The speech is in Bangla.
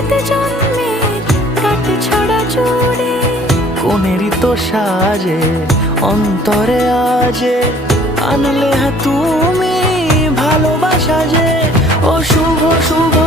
সাত জন্মের কাট ছড়া জুড়ে কোনেরই তো সাজে অন্তরে আজে আনলে তুমি ভালোবাসা যে ও শুভ শুভ